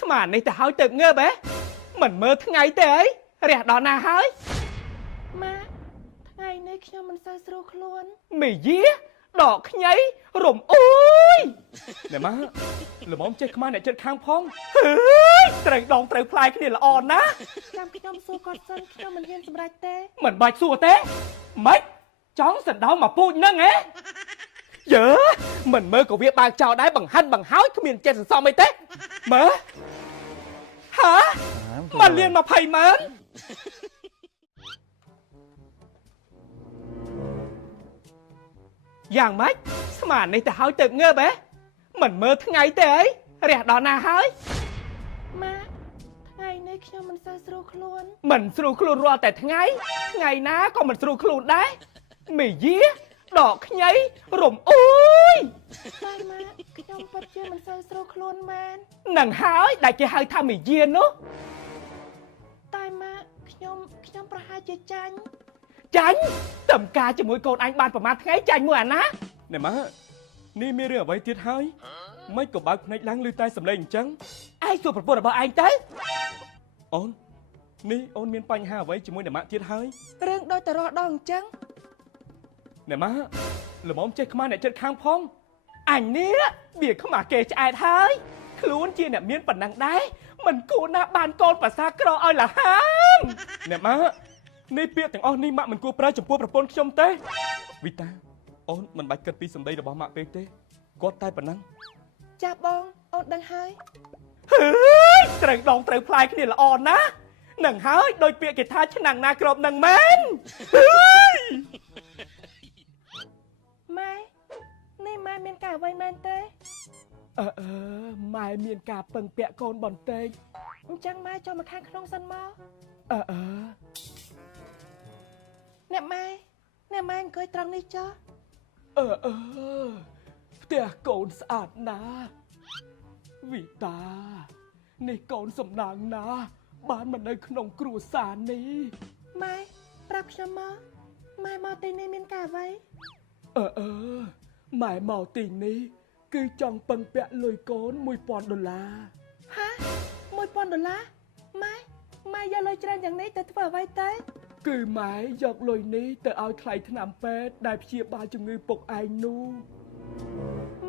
ស្មាននេះទៅហើយទៅងើបហ៎មិនមើលថ្ងៃទេអីរះដល់ណាហើយម៉ាថ្ងៃនេះខ្ញុំមិនសូវស្រួលខ្លួនមីយាដកខ្ញីរំអុយណែម៉ាល្មមចេះខ្មាស់អ្នកចិត្តខាងផងហើយត្រូវដងត្រូវផ្លាយគ្នាល្អណាស់ចាំខ្ញុំសួរគាត់សិនខ្ញុំមិនហ៊ានសម្រេចទេមិនបាច់សួរទេម៉េចចង់សណ្ដោងមកពូជហ្នឹងហ៎យើមិនមើលក៏វាបើកចោលដែរបង្ហាត់បង្ហើយគ្មានចិត្តសន្សំអីទេមើលហាមកលៀន20ម៉ឺនយ៉ាងម៉េចស្មាននេះទៅហើយទៅងើបហ៎មិនមើលថ្ងៃទេអីរះដល់ណាហើយម៉ាថ្ងៃនេះខ្ញុំមិនសូវស្រួលខ្លួនមិនស្រួលខ្លួនរាល់តែថ្ងៃណាក៏មិនស្រួលខ្លួនដែរមីយាដកខ្ញីរំអុយតែម៉ាខ្ញុំពិតជាមិនសូវស្រួលខ្លួនមែននឹងហើយដែលគេហៅថាមីយានោះតែម៉ាខ្ញុំប្រហែលជាចាញ់តំការជាមួយកូនអញបានប្រមាណថ្ងៃចាញ់មួយអាណាណែម៉ានេះមានរឿងអ្វីទៀតហើយមិនក៏បើកភ្នែកឡើងឮតែសំឡេងអញ្ចឹងឯងសួរប្រពន្ធរបស់ឯងទៅអូននេះអូនមានបញ្ហាអ្វីជាមួយអ្នកម៉ាក់ទៀតហើយរឿងដូចតែរស់ដល់អញ្ចឹងណែម៉ាល្មមចេះខ្មាស់អ្នកចិត្តខាងផងអញនេះវាខ្មាស់គេឆ្អែតហើយខ្លួនជាអ្នកមានប៉ុណ្ណឹងដែរមិនគួរណាបានកូនប្រសាក្រឲ្យលះហាមណែម៉ានេះពាក្យទាំងអស់នេះម៉ាក់មិនគួរប្រើចំពោះប្រពន្ធខ្ញុំទេវីតាអូនមិនបាច់គិតពីសម្ដីរបស់ម៉ាក់ពេកទេគាត់តែប៉ុណ្ណឹងចាបងអូនដឹងហើយហើយត្រូវដងត្រូវផ្លាយគ្នាល្អណាស់នឹងហើយដោយពាក្យគេថាឆ្នាំងណាក្របនឹងមែនហើយម៉ែនេះម៉ែមានការអ្វីមែនទេម៉ែមានការពឹងពាក់កូនបន្តិចអញ្ចឹងម៉ែចូលមកខាងក្នុងសិនមកអ្នកម៉ែអង្គុយត្រង់នេះចុះផ្ទះកូនស្អាតណាស់វីតានេះកូនសំណាងណាស់បានមកនៅក្នុងគ្រួសារនេះម៉ែប្រាប់ខ្ញុំមកម៉ែមកទីនេះមានការអ្វីម៉ែមកទីនេះគឺចង់ពឹងពាក់លុយកូន$1000ហា$1000ម៉ែយកលុយច្រើនយ៉ាងនេះទៅធ្វើអ្វីទៅគឺម៉ែយកលុយនេះទៅឲ្យថ្លៃថ្នាំពេទ្យដែលព្យាបាលជំងឺពុកឯងនោះ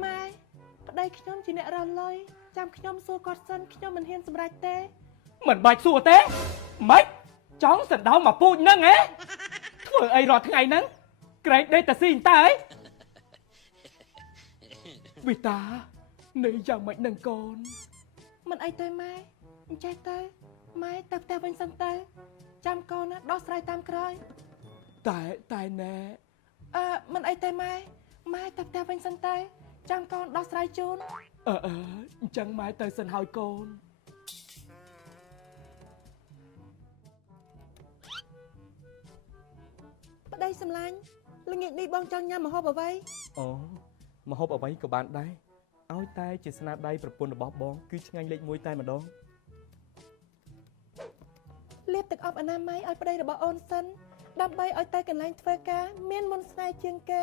ម៉ែប្តីខ្ញុំជាអ្នករលុយចាំខ្ញុំសួរគាត់សិនខ្ញុំមិនហ៊ានសម្រេចទេមិនបាច់សួរទេម៉េចចង់សណ្ដោងមកពូជហ្នឹងហ៎ធ្វើអីរាល់ថ្ងៃហ្នឹងក្រែងដេកតាស៊ីអញ្តើវីតានេះយ៉ាងម៉េចនឹងកូនមិនអីទេម៉ែអញ្ចេះទៅម៉ែទៅផ្ទះវិញសិនទៅចាំកូនណាដោះស្រាយតាមក្រោយតែណែមិនអីទេម៉ែទៅផ្ទះវិញសិនទៅចាំកូនដោះស្រាយជូនអញ្ចឹងម៉ែទៅសិនហើយកូនប្តីសម្លាញ់ល្ងាចនេះបងចង់ញ៉ាំម្ហូបអ្វីម្ហូបអ្វីក៏បានដែរឲ្យតែជាស្នាដៃប្រពន្ធរបស់បងគឺឆ្ងាញ់លេខ1តែម្ដងលាបទឹកអប់អនាម័យឲ្យប្តីរបស់អូនសិនដើម្បីឲ្យតែកន្លែងធ្វើការមានមុនស្នេហ៍ជាងគេ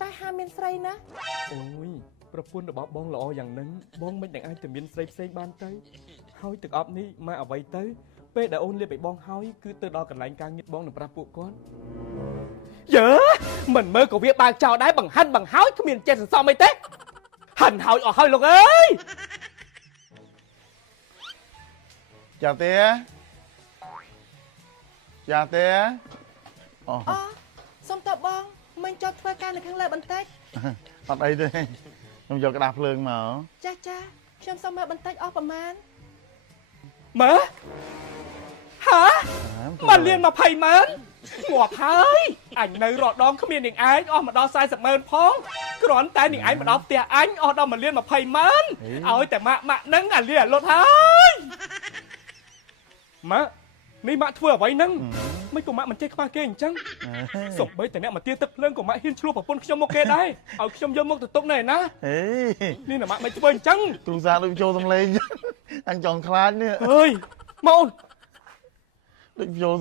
តែហាមានស្រីណាអូយប្រពន្ធរបស់បងល្អយ៉ាងហ្នឹងបងមិននឹងអាចទៅមានស្រីផ្សេងបានទៅហើយទឹកអប់នេះមកអ្វីទៅពេលដែលអូនលាបឲ្យបងហើយគឺទៅដល់កន្លែងការងារបងនឹងប្រាប់ពួកគាត់យើមិនមើលក៏វាបើកចោលដែរបង្ហាត់បង្ហើយគ្មានចិត្តសន្សំអីទេហិនហើយអស់ហើយលោកអើយចាទេសុំតើបងមិនចុះធ្វើការនៅខាងលើបន្តិចអត់អីទេខ្ញុំយកក្តារភ្លើងមកចាខ្ញុំសុំមើលបន្តិចអស់ប្រមាណមើលហាមកលៀន20ម៉ឺនងាប់ហើយអញនៅរកដងគ្មាននាងឯងអស់មកដល់40ម៉ឺនផងគ្រាន់តែនាងឯងមកដល់ផ្ទះអញអស់ដល់1លាន20ម៉ឺនឲ្យតែម៉ាក់ហ្នឹងអាលៀនលុតហើយម៉ាក់នេះម៉ាក់ធ្វើអ្វីហ្នឹងមិនក៏ម៉ាក់មិនចេះខ្វះគេអញ្ចឹងសំបីតែអ្នកមកទាទឹកភ្លើងក៏ម៉ាក់ហ៊ានឆ្លោះប្រពន្ធខ្ញុំមកគេដែរឲ្យខ្ញុំយកមកទៅទុកណែណានេះណាម៉ាក់មិនធ្វើអញ្ចឹងទូរស័ព្ទដូចចូលសំឡេងអញចង់ខ្លាចនេះអើយមកអូនដូចចូល